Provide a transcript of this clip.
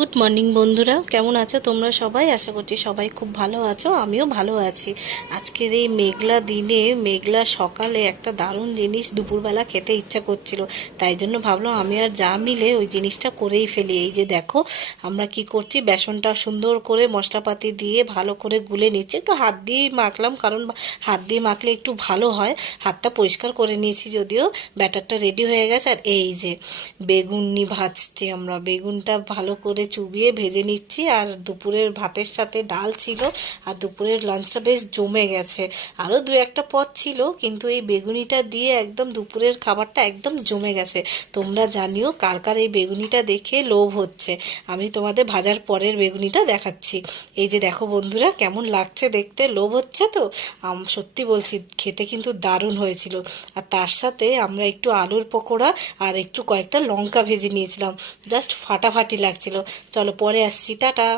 Good morning বন্ধুরা, কেমন আছো তোমরা সবাই? আশা করছি সবাই খুব ভালো আছো, আমিও ভালো আছি। আজকের এই মেঘলা দিনে, মেঘলা সকালে একটা দারুণ জিনিস দুপুরবেলা খেতে ইচ্ছা করছিল। তাই জন্য ভাবলাম আমি আর যা মিলে ওই জিনিসটা করেই ফেলি। এই যে দেখো, আমরা কি করছি, বেসনটা সুন্দর করে মশলাপাতি দিয়ে ভালো করে গুলে নিচ্ছি। একটু হাত দিয়েই মাখলাম, কারণ হাত দিয়ে মাখলে একটু ভালো হয়। হাতটা পরিষ্কার করে নিয়েছি, যদিও ব্যাটারটা রেডি হয়ে গেছে। আর এই যে বেগুনি ভাজছি, আমরা বেগুনটা ভালো করে চুবিয়ে ভেজে নিচ্ছি। আর দুপুরের ভাতের সাথে ডাল ছিল, আর দুপুরের লাঞ্চটা বেশ জমে গেছে। আরও দু একটা পদ ছিল, কিন্তু এই বেগুনিটা দিয়ে একদম দুপুরের খাবারটা একদম জমে গেছে। তোমরা জানিও কার কার এই বেগুনিটা দেখে লোভ হচ্ছে। আমি তোমাদের ভাজার পরের বেগুনিটা দেখাচ্ছি। এই যে দেখো বন্ধুরা, কেমন লাগছে দেখতে, লোভ হচ্ছে তো। সত্যি বলছি, খেতে কিন্তু দারুণ হয়েছিল। আর তার সাথে আমরা একটু আলুর পকোড়া আর একটু কয়েকটা লঙ্কা ভেজে নিয়েছিলাম। জাস্ট ফাটাফাটি লাগছিল। চলো পরে আসছি, টাটা।